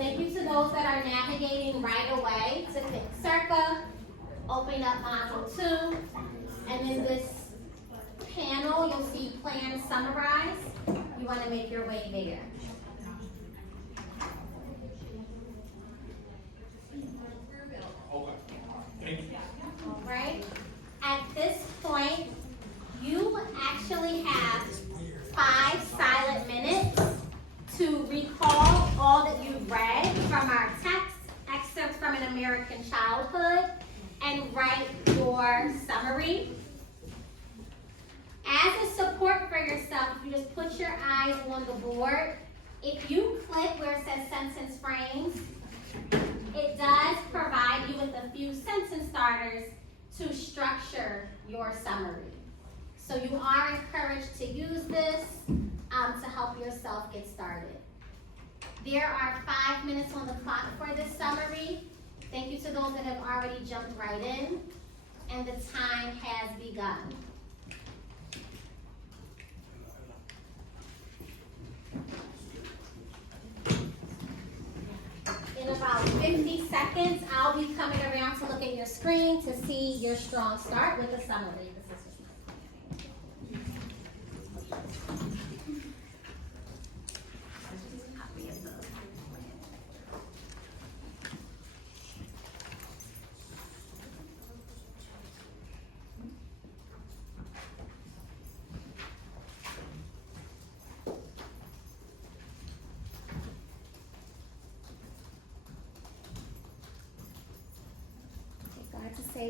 thank you to those that are navigating right away to click Circa, open up module 2, and in this panel, you'll see plan summarize. You want to make your way there. All right. At this point, you actually have 5 silent minutes to recall all that you've read from our text, excerpts from An American Childhood, and write your summary. As a support for yourself, you just put your eyes on the board. If you click where it says sentence frames, it does provide you with a few sentence starters to structure your summary. So you are encouraged to use this to help yourself get started. There are 5 minutes on the clock for this summary. Thank you to those that have already jumped right in, and the time has begun. In about 50 seconds, I'll be coming around to look at your screen to see your strong start with the summary.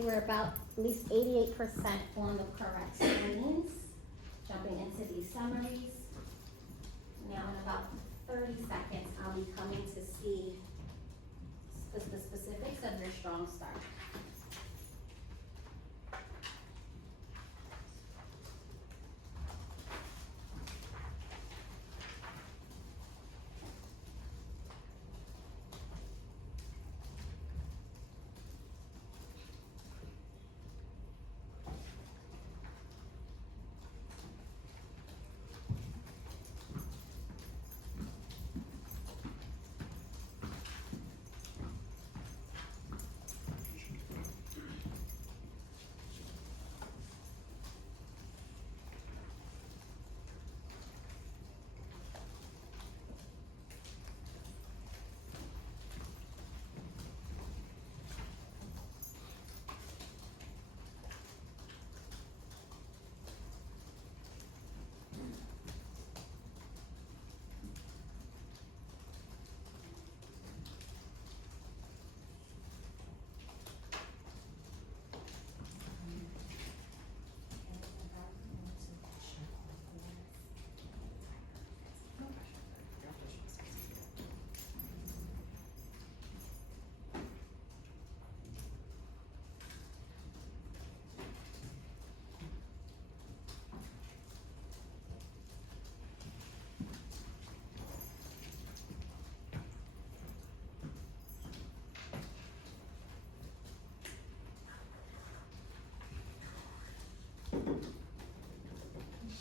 We're about at least 88% on the correct screens. Jumping into these summaries. Now in about 30 seconds, I'll be coming to see the specifics of your strong start.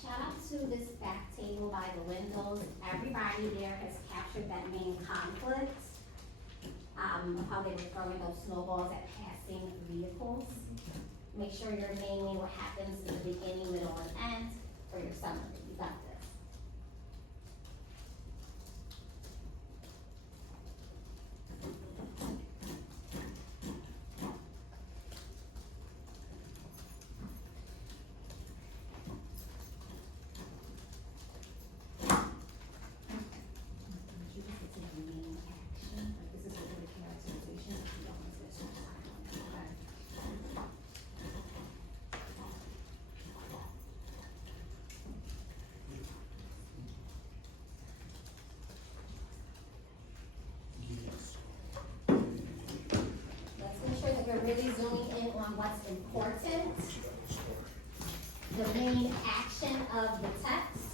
Shout out to this back table by the windows. Everybody there has captured that main conflict of how they were throwing those snowballs at passing vehicles. Make sure you're naming what happens in the beginning, middle, and end for your summary. You got this. You're really zooming in on what's important, the main action of the text.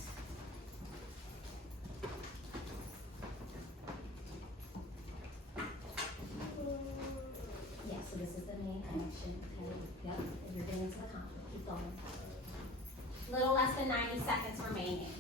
Yeah, so this is the main action. Yep, and you're getting into the conflict. Keep going. Little less than 90 seconds remaining.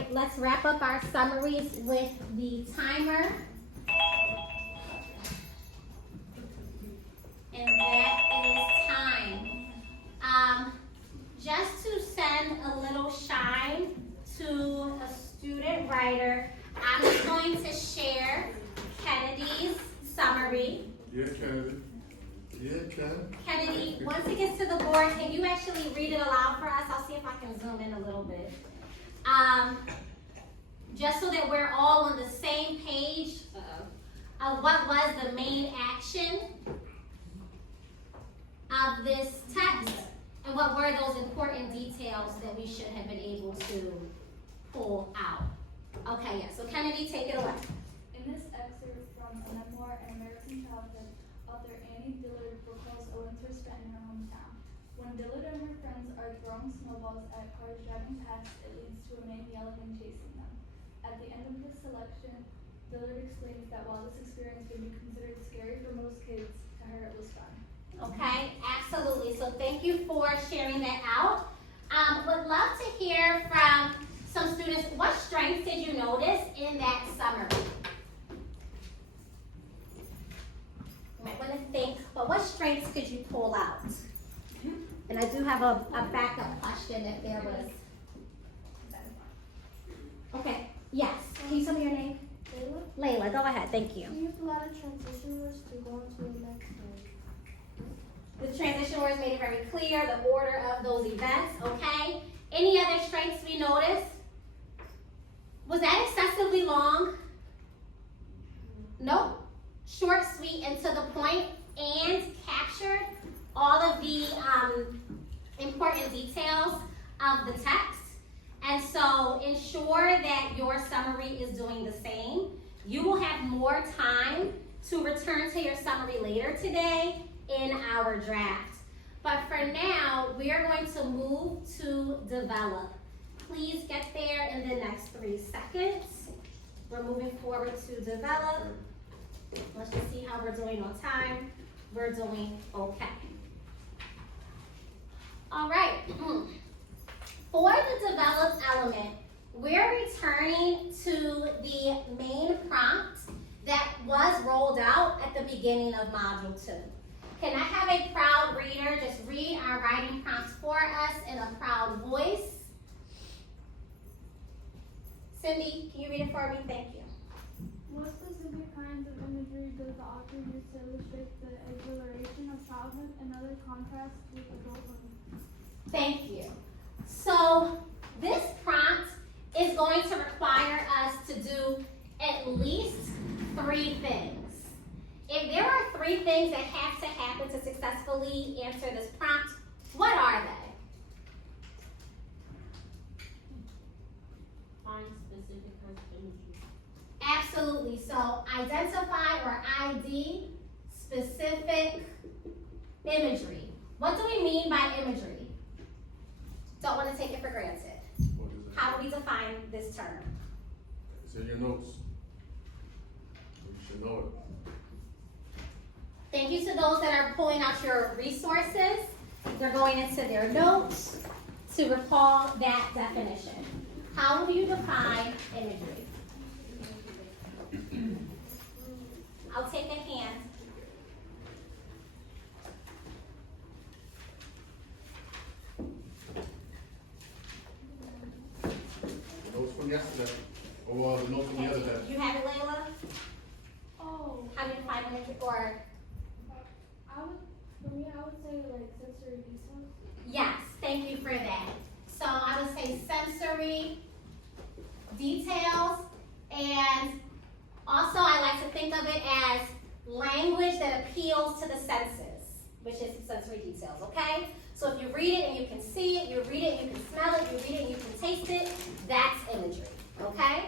right, let's wrap up our summaries with the timer. And that is time. Just to send a little shine to a student writer, I'm just going to share Kennedy's summary. Yeah, Kennedy. Yeah, Kennedy. Kennedy, once it gets to the board, can you actually read it aloud for us? I'll see if I can zoom in a little bit. Just so that we're all on the same page of what was the main action of this text and what were those important details that we should have been able to pull out. Okay, yeah, so Kennedy, take it away. In this excerpt from a memoir, An American Childhood, author Annie Dillard recalls a winter spent in her hometown. When Dillard and her friends are throwing snowballs at cars driving past, it leads to a man yelling and chasing them. At the end of this selection, Dillard explains that while this experience would be considered scary for most kids, to her it was fun. Okay, absolutely. So thank you for sharing that out. Would love to hear from some students. What strengths did you notice in that summary? You might want to think, but what strengths could you pull out? And I do have a backup question if there was. Okay, yes. Can you tell me your name? Layla. Layla, go ahead. Thank you. You used a lot of transition words to go into the next one. The transition words made it very clear, the order of those events, okay? Any other strengths we noticed? Was that excessively long? Nope. Short, sweet, and to the point, and captured all of the important details of the text. And so ensure that your summary is doing the same. You will have more time to return to your summary later today in our draft. But for now, we are going to move to develop. Please get there in the next 3 seconds. We're moving forward to develop. Let's just see how we're doing on time. We're doing okay. All right. For the develop element, we're returning to the main prompt that was rolled out at the beginning of Module 2. Can I have a proud reader just read our writing prompts for us in a proud voice? Cindy, can you read it for me? Thank you. What specific kinds of imagery does the author use to illustrate the exhilaration of childhood and other contrasts with adulthood? Thank you. So this prompt is going to require us to do at least 3 things. If there are 3 things that have to happen to successfully answer this prompt, what are they? Find specific kinds of imagery. Absolutely. So identify or ID specific imagery. What do we mean by imagery? Don't want to take it for granted. What is it? How do we define this term? It's in your notes. You should know it. Thank you to those that are pulling out your resources. They're going into their notes to recall that definition. How will you define imagery? I'll take a hand. Notes from yesterday. Or the notes from the other day. You have it, Layla? Oh, How do you define imagery? Or for me, I would say like sensory details. yes, thank you for that. So I would say sensory details, and also I like to think of it as language that appeals to the senses, which is sensory details, okay? So if you read it and you can see it, you read it and you can smell it, you read it and you can taste it, that's imagery, okay?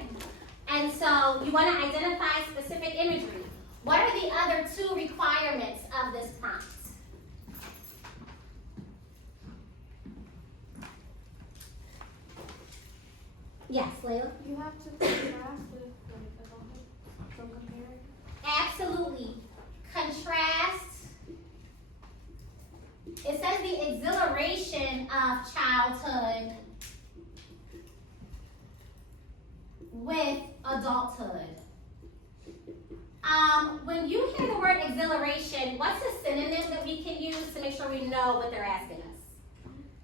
And so you want to identify specific imagery. What are the other 2 requirements of this prompt? Yes, Layla? You have to contrast with like adulthood, so compare. Absolutely. Contrast. It says the exhilaration of childhood with adulthood. When you hear the word exhilaration, what's a synonym that we can use to make sure we know what they're asking us?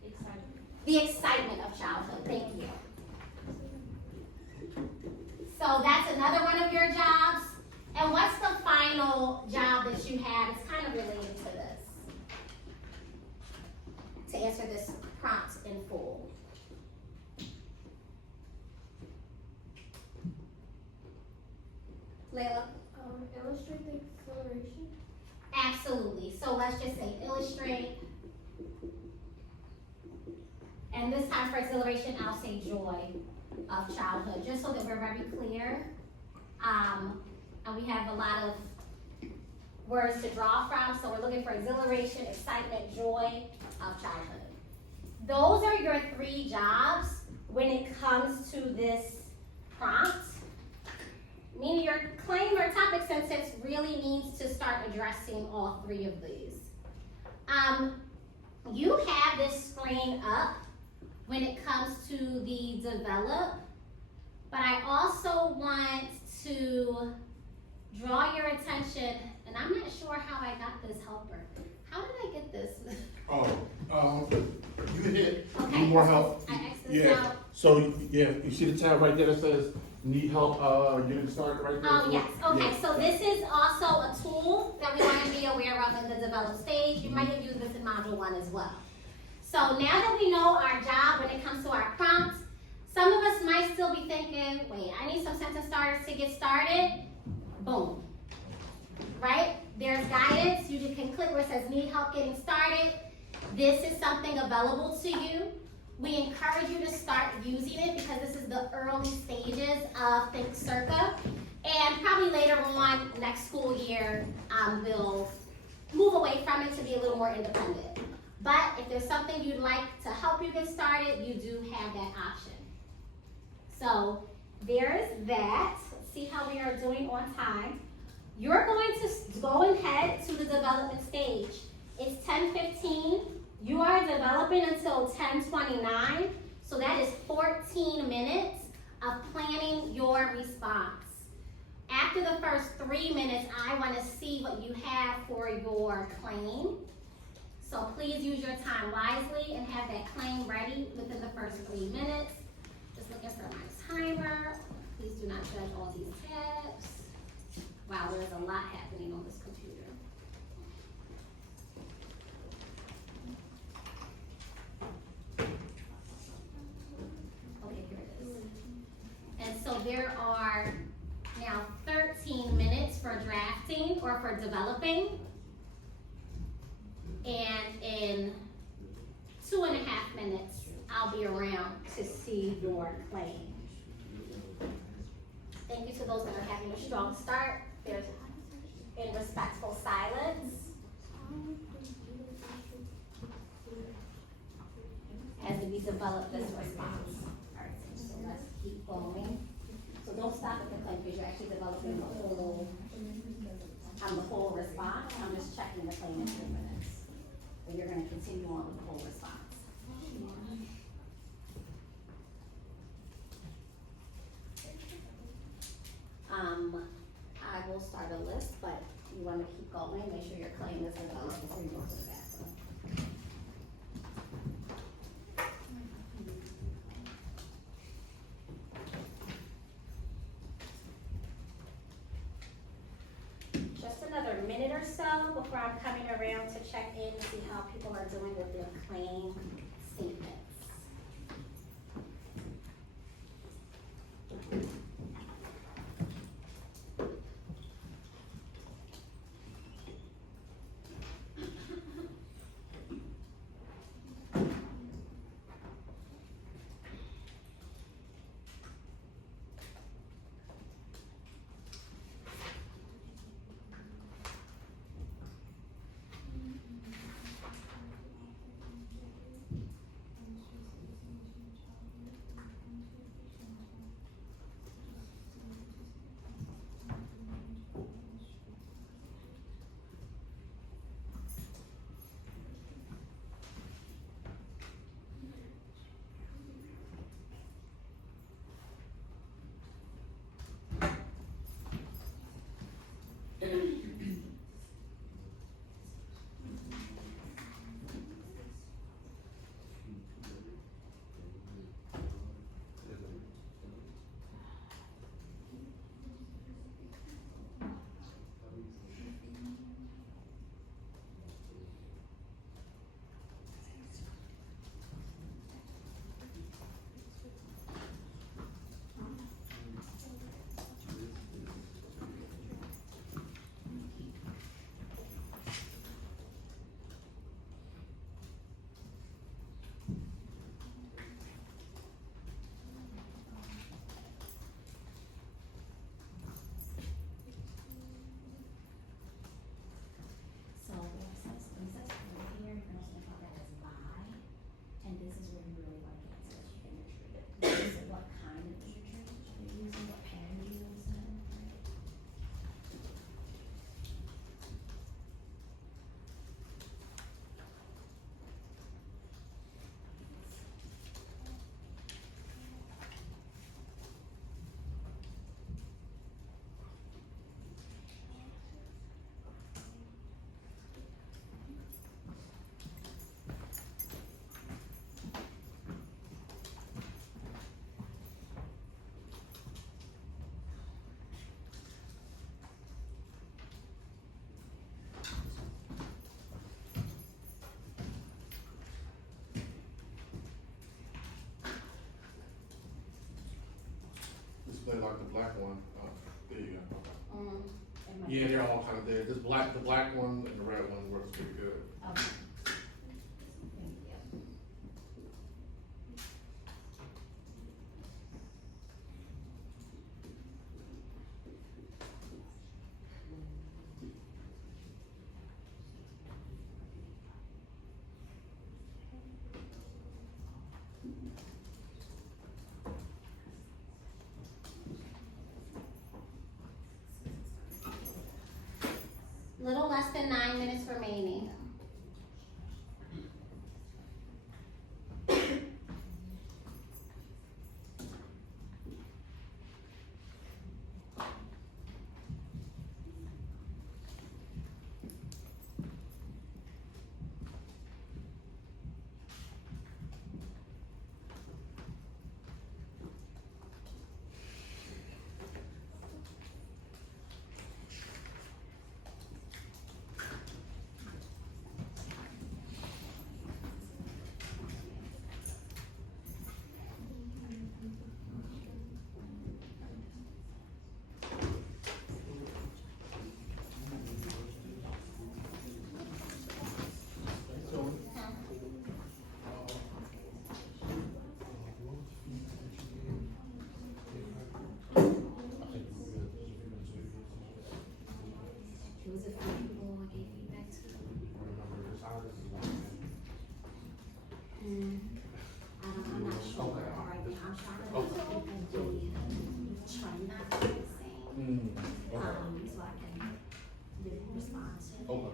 Excitement. The excitement of childhood. Thank you. So that's another one of your jobs. And what's the final job that you have? It's kind of related to this. To answer this prompt in full. Layla? Illustrate the acceleration. Absolutely. So let's just say illustrate. And this time for exhilaration, I'll say joy of childhood, just so that we're very clear. And we have a lot of words to draw from, so we're looking for exhilaration, excitement, joy of childhood. Those are your 3 jobs when it comes to this prompt. Meaning your claim or topic sentence really needs to start addressing all 3 of these. You have this screen up when it comes to the develop, but I also want to draw your attention, and I'm not sure how I got this helper. How did I get this? You hit, Okay, need more help. I X'd this Yeah, out. so, yeah, you see the tab right there that says, need help, getting started right there? Oh, yes, okay, Yeah. so this is also a tool that we want to be aware of in the develop stage. You might have used this in module 1 as well. So now that we know our job when it comes to our prompts, some of us might still be thinking, wait, I need some sentence starters to get started. Boom. Right? There's guidance. You can click where it says need help getting started. This is something available to you. We encourage you to start using it because this is the early stages of Think Circa. And probably later on, next school year, we'll move away from it to be a little more independent. But if there's something you'd like to help you get started, you do have that option. So there's that. Let's see how we are doing on time. You're going to go ahead to the development stage. It's 10:15. You are developing until 10:29. So that is 14 minutes of planning your response. After the first 3 minutes, I want to see what you have for your claim. So please use your time wisely and have that claim ready within the first 3 minutes. Just looking for my timer. Please do not judge all these tabs. Wow, there's a lot happening on this computer. Okay, here it is. And so there are now 13 minutes for drafting or for developing. And in 2.5 minutes, I'll be around to see your claim. Thank you to those that are having a strong start. There's in respectful silence as we develop this response. All right, so let's keep going. So don't stop at the claim because you're actually developing the whole response. I'm just checking the claim in 2 minutes. So you're going to continue on with the whole response. I will start a list, but you want to keep going, make sure your claim is developed before you go to the bathroom. Just another minute or so before I'm coming around to check in and see how people are doing with their claim statements. like the black one, there you go. Mm, Yeah, they're all kind of there. The black one and the red one works pretty good. okay. Thank you. Little less than 9 minutes remaining. It was a few people I gave feedback to. I'm not sure right now. I'm trying to try not to do the same. So I can respond to. Okay.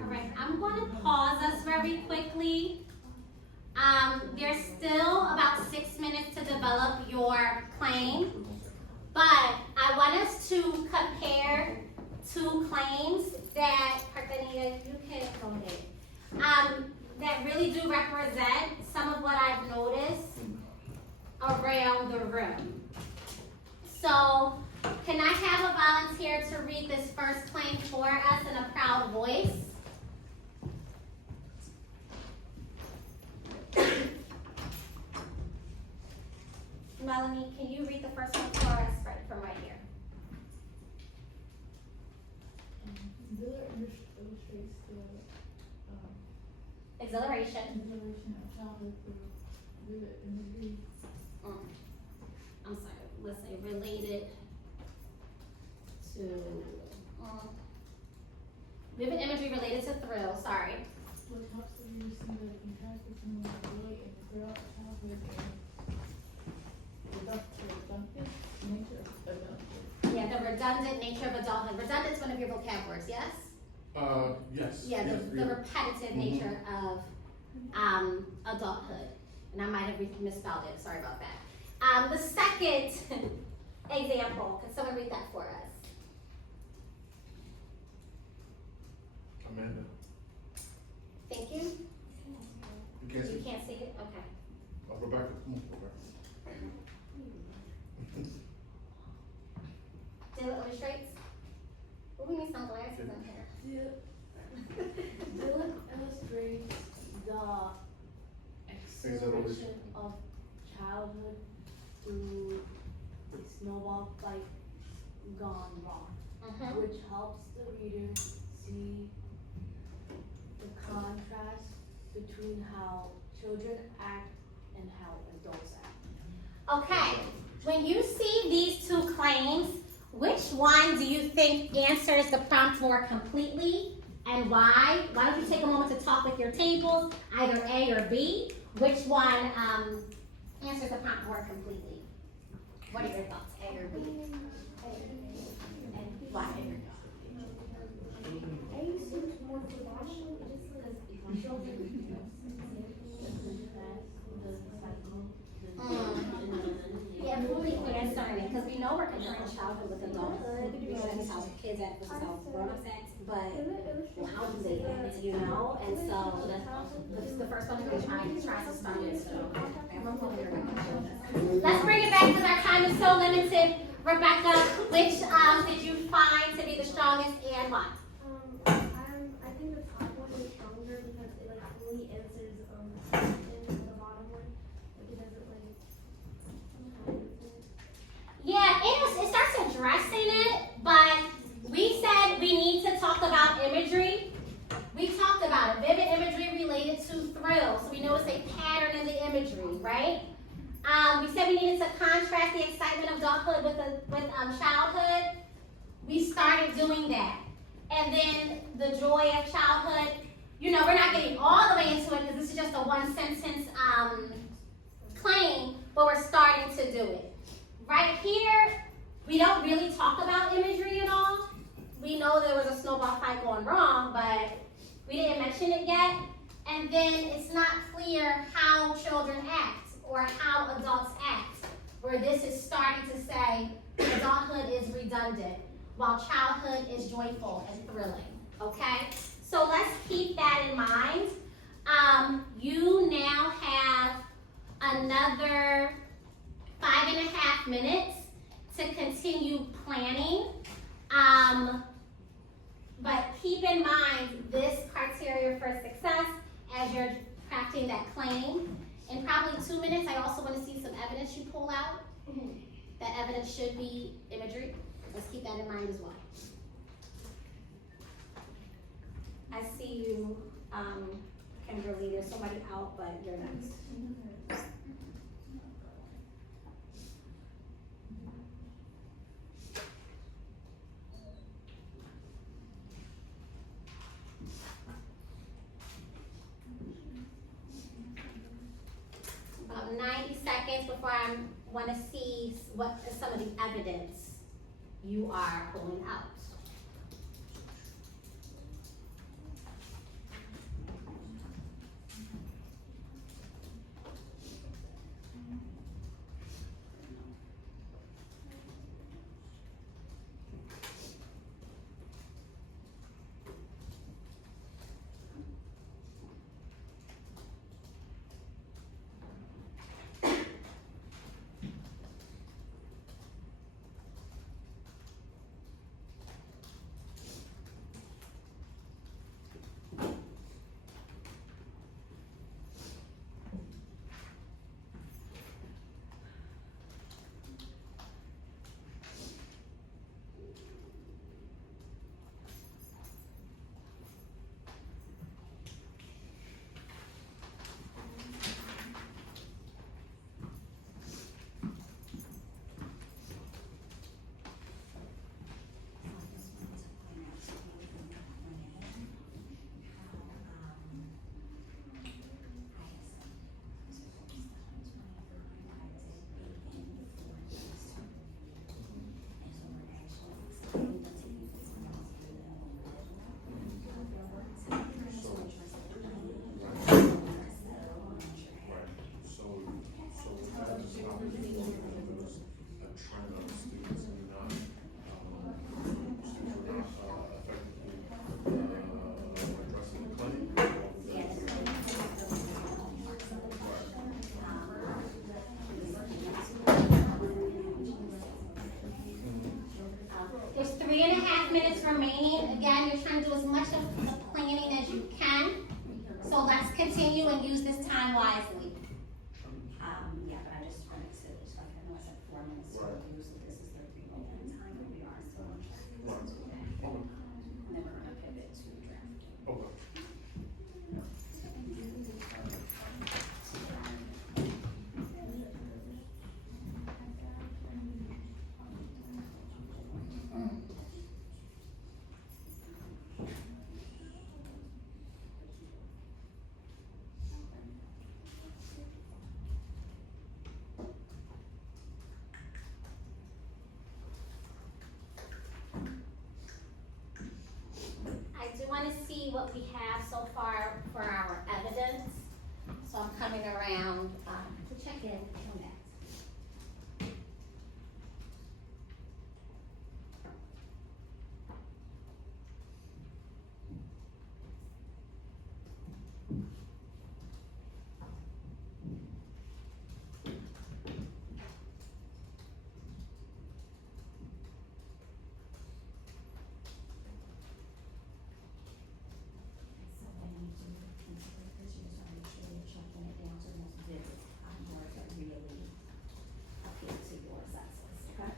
Alright, I'm gonna pause us very quickly. There's still about 6 minutes to develop your claim, but I want us to compare two claims that, Parthenia, you can go ahead, that really do represent some of what I've noticed around the room. So, can I have a volunteer to read this first claim for us in a proud voice? Melanie, can you read the first one for us right from right here? Diller illustrates the Exhilaration. exhilaration of childhood through vivid imagery. I'm sorry, let's say related to, vivid imagery related to thrill, sorry. Which helps the viewer see the contrast between the joy and the thrill of childhood and redundant nature of adulthood. Yeah, the redundant nature of adulthood. Redundant's one of your vocab words, yes? Yes. Yeah, yes, the repetitive nature of adulthood. And I might have misspelled it, sorry about that. The second example, can someone read that for us? Amanda. Thank you. You can't see Dylan illustrates. Ooh, we need some glasses in here. Dylan illustrates the acceleration of childhood through a snowball fight gone wrong, Mhm. which helps the reader see the contrast between how children act and how adults act. Okay, when you see these two claims, which one do you think answers the prompt more completely and why? Why don't you take a moment to talk with your tables, either A or B? Which one answers the prompt more completely? What are your thoughts, A or B? And why? Yeah, really answering it, because we know we're comparing childhood with adulthood. We know this is how kids act, this is how grown-ups act, but how do they act, you know? And so this is the first one that tries to start it, so. Let's bring it back because our time is so limited. Rebecca, which did you find to be the strongest and why? I think the top one is stronger because it like fully answers the question, and the bottom one, like it doesn't like Yeah, it starts addressing it, but we said we need to talk about imagery. We talked about it, vivid imagery related to thrill. So we noticed a pattern in the imagery, right? We said we needed to contrast the excitement of adulthood with childhood. We started doing that. And then the joy of childhood, you know, we're not getting all the way into it because this is just a one sentence claim, but we're starting to do it. Right here, we don't really talk about imagery at all. We know there was a snowball fight going wrong, but we didn't mention it yet. And then it's not clear how children act or how adults act, where this is starting to say adulthood is redundant, while childhood is joyful and thrilling, okay? So let's keep that in mind. You now have another 5.5 minutes to continue planning. But keep in mind this criteria for success as you're crafting that claim. In probably 2 minutes, I also want to see some evidence you pull out. That evidence should be imagery. Let's keep that in mind as well. I see you, Kimberly. There's somebody out, but you're next. About 90 seconds before I want to see what is some of the evidence you are pulling out. 3.5 minutes remaining. Again, you're trying to do as much of the planning as you can. So let's continue and use this time wisely. Yeah, but I just wanted to, just like, I know I said 4 minutes to Right. review, so this is the 3 minute time that we are still on track. Right. Okay. And then we're gonna pivot to drafting. Okay. I do want to see what we have so far for our evidence. So I'm coming around to check in on that. So when you do consider this, you just wanna make sure you're chunking it down to the most vivid, words that really appeal to your senses, okay?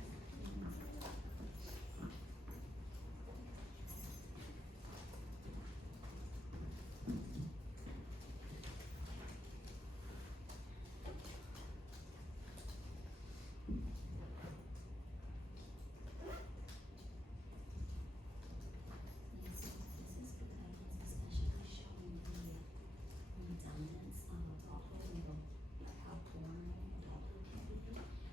Yes, so this is good evidence, especially showing the redundance of adulthood and like how boring adulthood can be.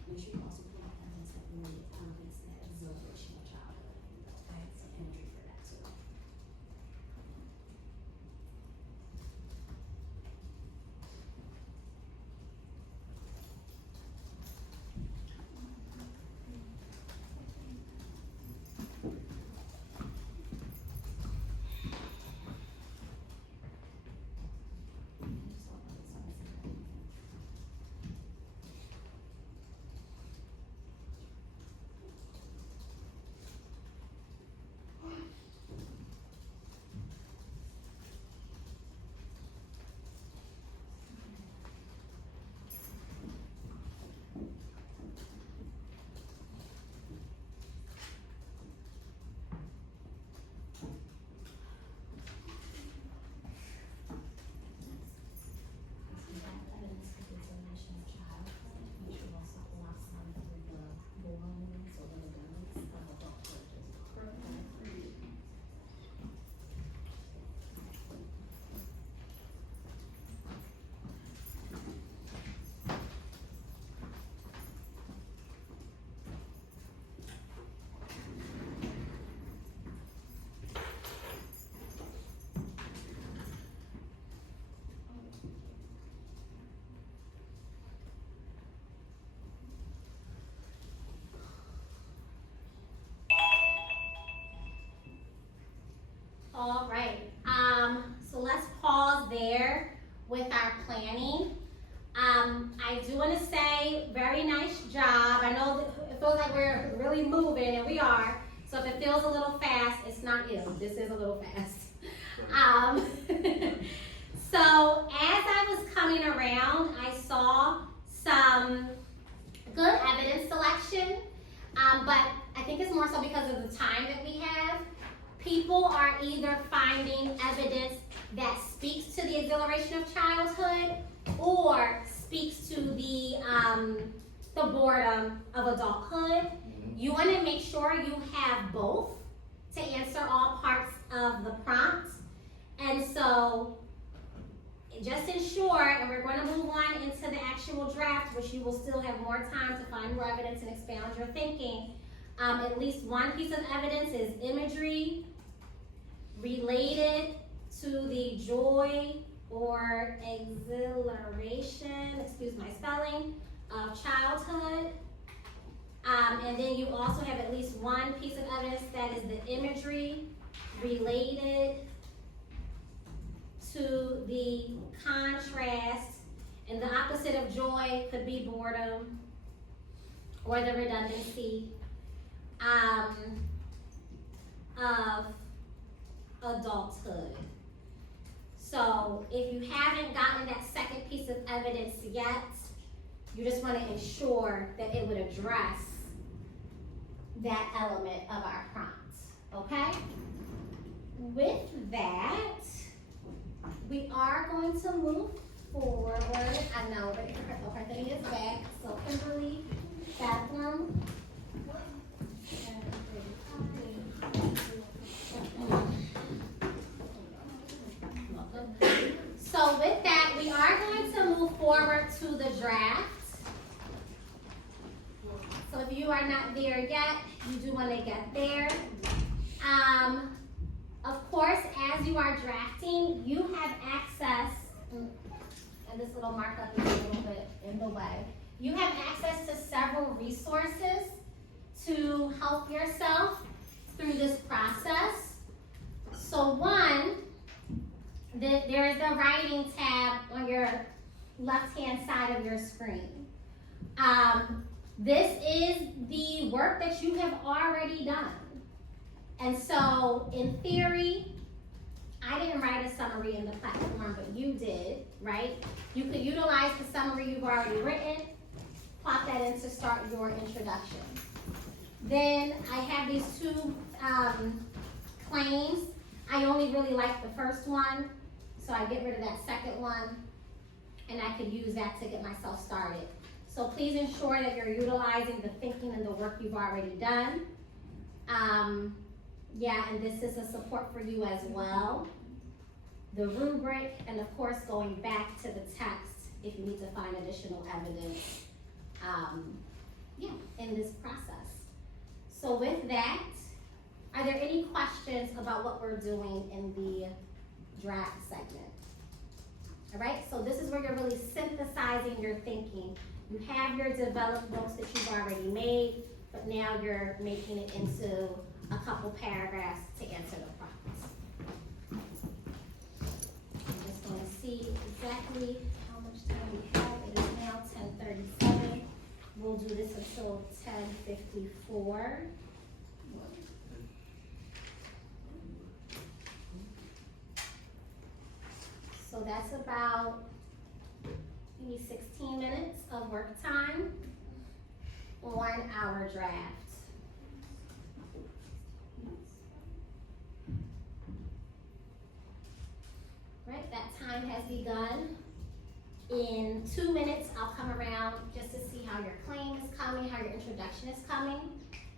Make sure you also put out evidence that really elevates that exhilaration of childhood. Okay, some imagery for that too. Evidence of the exhilaration of childhood. Make sure you also pull out some through the boringness or the redundance of adulthood as well. All right, so let's pause there with our planning. I do want to say, very nice job. I know that it feels like we're really moving, and we are. So if it feels a little fast, it's not you. This is a little fast. So as I was coming around, I saw some good evidence selection, but I think it's more so because of the time that we have. People are either finding evidence that speaks to the exhilaration of childhood or speaks to the boredom of adulthood. You want to make sure you have both to answer all parts of the prompt. And so just ensure, and we're going to move on into the actual draft, which you will still have more time to find more evidence and expound your thinking. At least one piece of evidence is imagery related to the joy or exhilaration, excuse my spelling, of childhood. And then you also have at least one piece of evidence that is the imagery related to the contrast, and the opposite of joy could be boredom or the redundancy. You just wanna ensure that it would address that element of our prompt, okay? With that, we are going to move forward. I know, but her thing is back, so Kimberly, bathroom. So with that, we are going to move forward to the draft. So if you are not there yet, you do want to get there. Of course, as you are drafting, you have access, and this little markup is a little bit in the way. You have access to several resources to help yourself through this process. So one, there is the writing tab on your left-hand side of your screen. This is the work that you have already done. And so, in theory, I didn't write a summary in the platform, but you did, right? You could utilize the summary you've already written, plop that in to start your introduction. Then I have these two claims. I only really like the first one, so I get rid of that second one, and I could use that to get myself started. So please ensure that you're utilizing the thinking and the work you've already done. Yeah, and this is a support for you as well. The rubric, and of course going back to the text if you need to find additional evidence, yeah, in this process. So with that, are there any questions about what we're doing in the draft segment? All right, so this is where you're really synthesizing your thinking. You have your developed notes that you've already made, but now you're making it into a couple paragraphs to answer the prompts. I'm just going to see exactly how much time we have. It is now 10:37. We'll do this until 10:54. So that's about maybe 16 minutes of work time on our draft. Right, that time has begun. In 2 minutes, I'll come around just to see how your claim is coming, how your introduction is coming.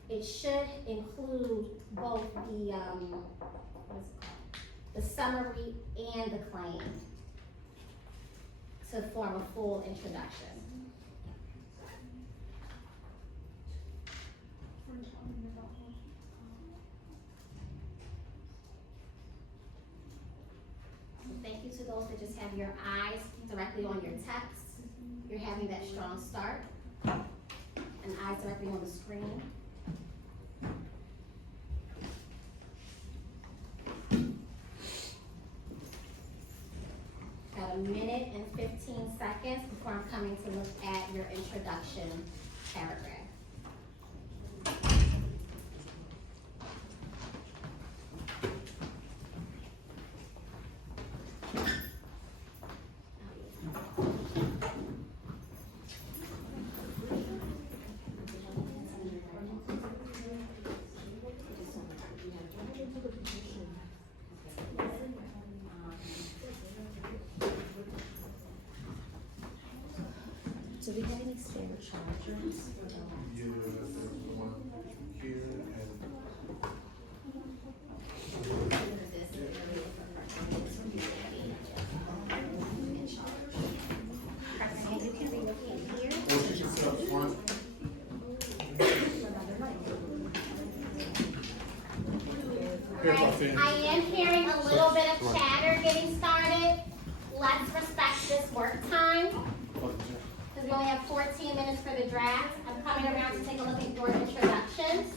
It should include both the, the summary and the claim to form a full introduction. Thank you to those that just have your eyes directly on your text. You're having that strong start. And eyes directly on the screen. Got a minute and 15 seconds before I'm coming to look at your introduction paragraph. Do we have any spare chargers? Yeah, the one here and And you can relocate here. or she can sit up front. Here, Right, Roxanne. I am hearing a little bit of chatter getting started. Let's respect this work time, because we only have 14 minutes for the draft. I'm coming around to take a look at your introductions.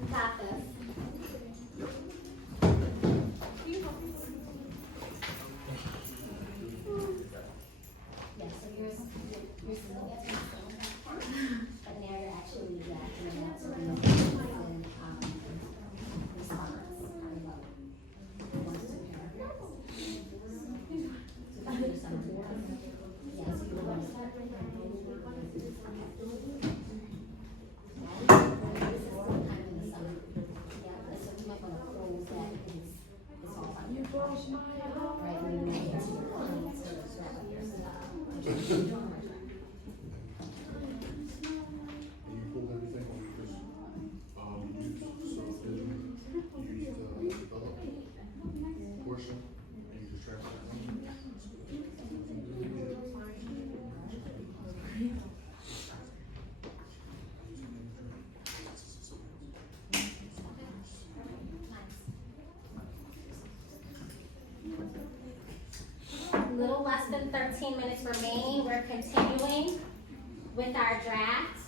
You got this. Yeah, so you're still getting but now you're actually drafting it out, so you know, Right, we may need to wrap up your stuff. And you pulled everything, or you just, used self-vision, used, develop portion, and you just transferred it? Little less than 13 minutes remaining. We're continuing with our draft.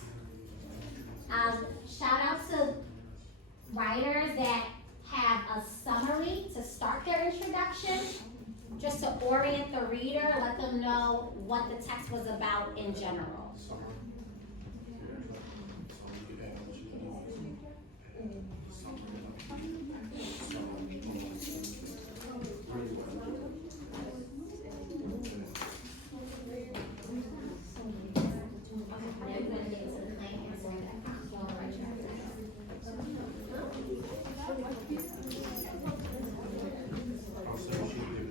Shout out to writers that have a summary to start their introduction, just to orient the reader, let them know what the text was about in general. Summer. Yeah, so you could add what you can. I'll say she did.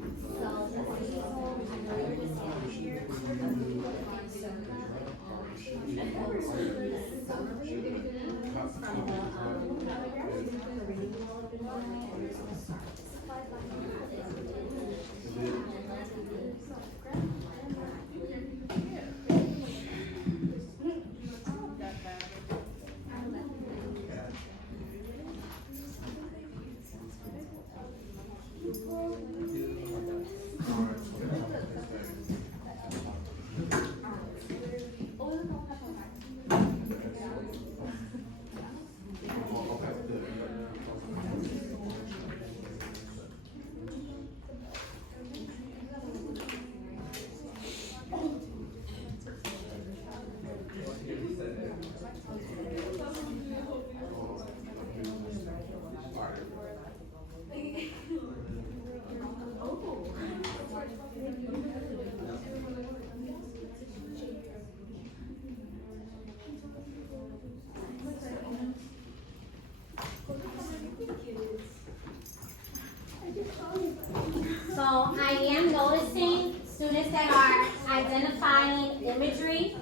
So I am noticing students that are identifying imagery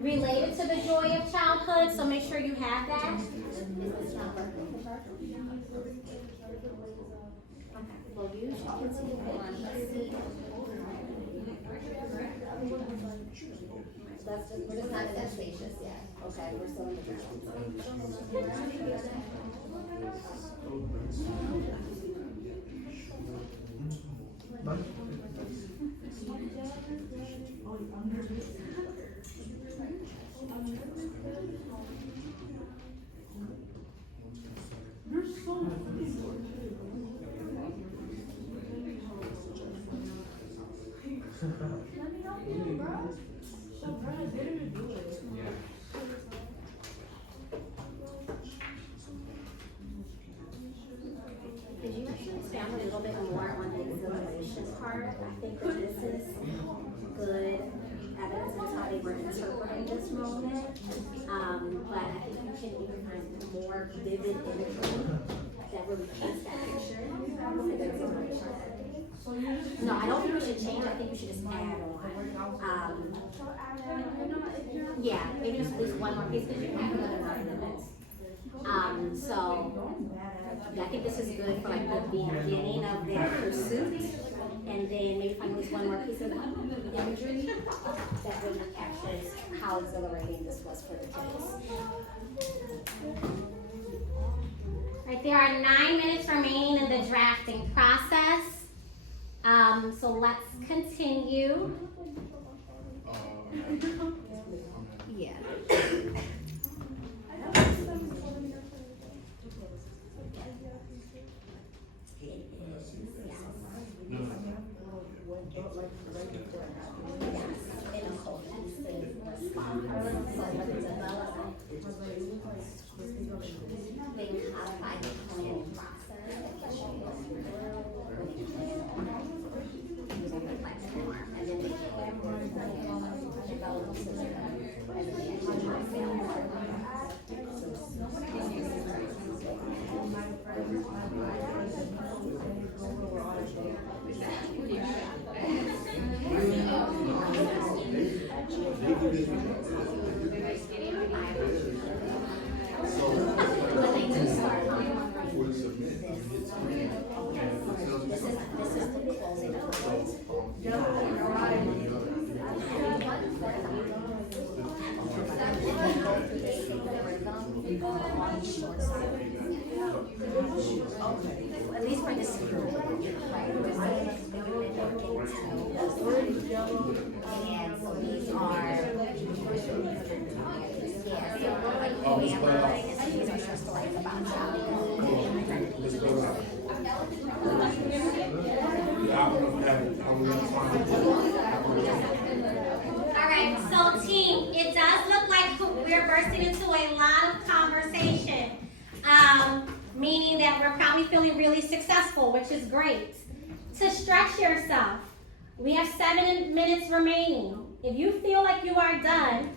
related to the joy of childhood, so make sure you have that. Well, you should continue on. Let's see. We're just not in that stage just yet. Okay, we're still in the draft. Could you actually expand a little bit more on the exhilaration part? I think that this is good evidence of how they were interpreting this moment. But I think you can even find more vivid imagery that really paints that picture. No, I don't think we should change. I think we should just add on. Yeah, maybe just this one more piece because you have another 9 minutes. So I think this is good for like the beginning of their pursuit, and then maybe find at least one more piece of imagery that really captures how exhilarating this was for the kids. Right, there are 9 minutes remaining in the drafting process. So let's continue. Yeah. But they do start coming on right. Before you submit, you hit submit, and it tells you This is, something. this is the closing of the vote. You know, any other- At least bring this to you. And so these are. Yeah, so like, we have, and these are short stories about childhood. Let's go out. Yeah, I don't know if you have it. I'm gonna find it. Alright, so team, it does look like we're bursting into a lot of conversation. Meaning that we're probably feeling really successful, which is great. To stretch yourself, we have 7 minutes remaining. If you feel like you are done,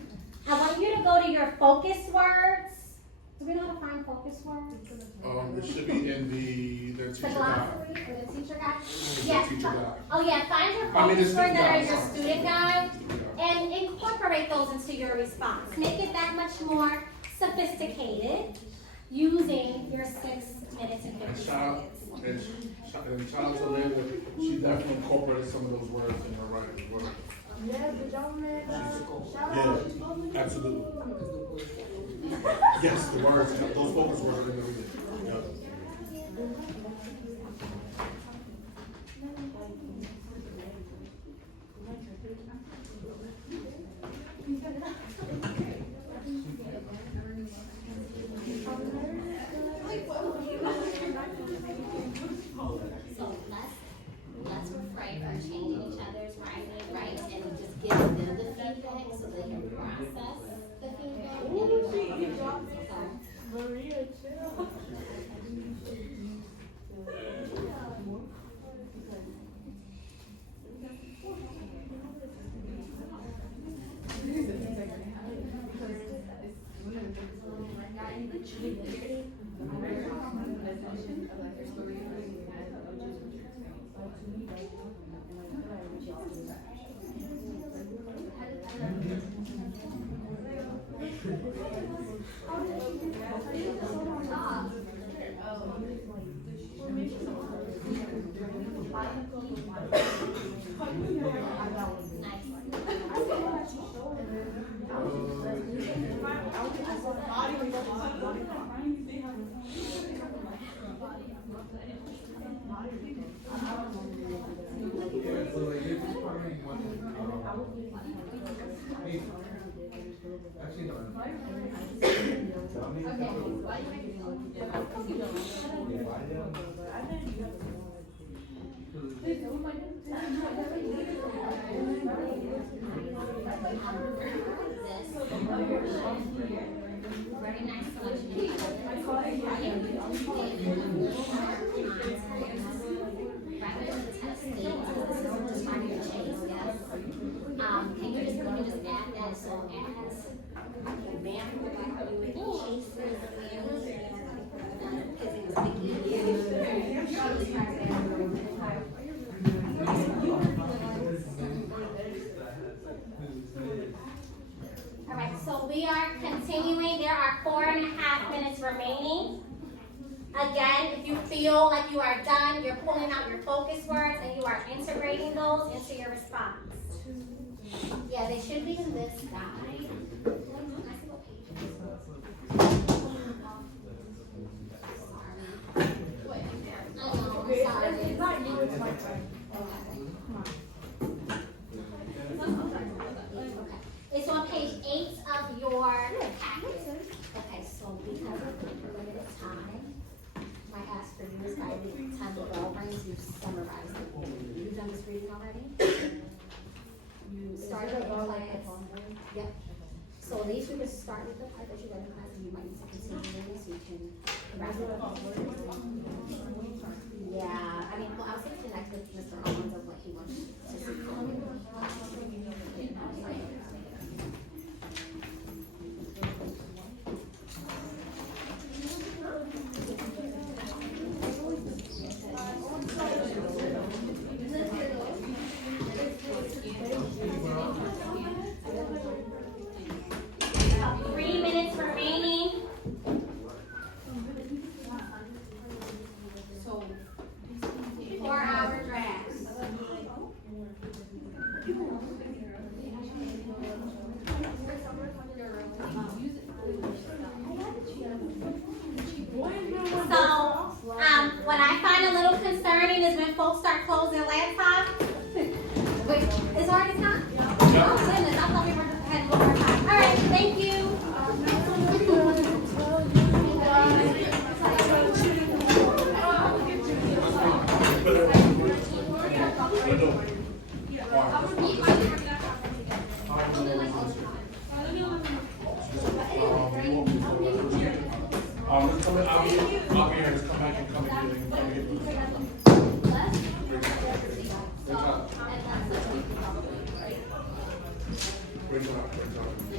I want you to go to your focus words. Do we know how to find focus words? It should be in the The teacher guide. glossary or the teacher guide? The Yes. teacher guide. Oh yeah, find your I mean, the focus words student that are guide, your sorry. student guide and incorporate those into your response. Make it that much more sophisticated using your 6 minutes and 50 And child, seconds. and child to live with, she definitely incorporated some of those words in her writing as well. Yeah, the government, shout Yeah, out. absolutely. Yes, the words, those focus words are in there. Yeah. So let's refrain from changing each other's writing, right? And just give them the feedback so they can process the feedback. Maria, chill. Very nice selection. Rather than testing, this is describing your chase, yes? Can you just, let me just add that, so as the man who chases the man, because it was All right, so we are continuing. There are 4.5 minutes remaining. Again, if you feel like you are done, you're pulling out your focus words and you are integrating those into your response. Yeah, they should be in this guide. Can I see what page it is? Sorry. Sorry. It's not you, it's my friend. It's on page 8 of your packet. Okay, so because of limited time, my ask for you is by the time the bell rings, you summarize it. You've done this reading already? You started it in class? Yep. So at least we can start with the part that you read in class, and you might need to continue so you can wrap it up. Yeah, I mean, well, I was thinking connect with Mr. Owens of what he wants to see. Great job, great job.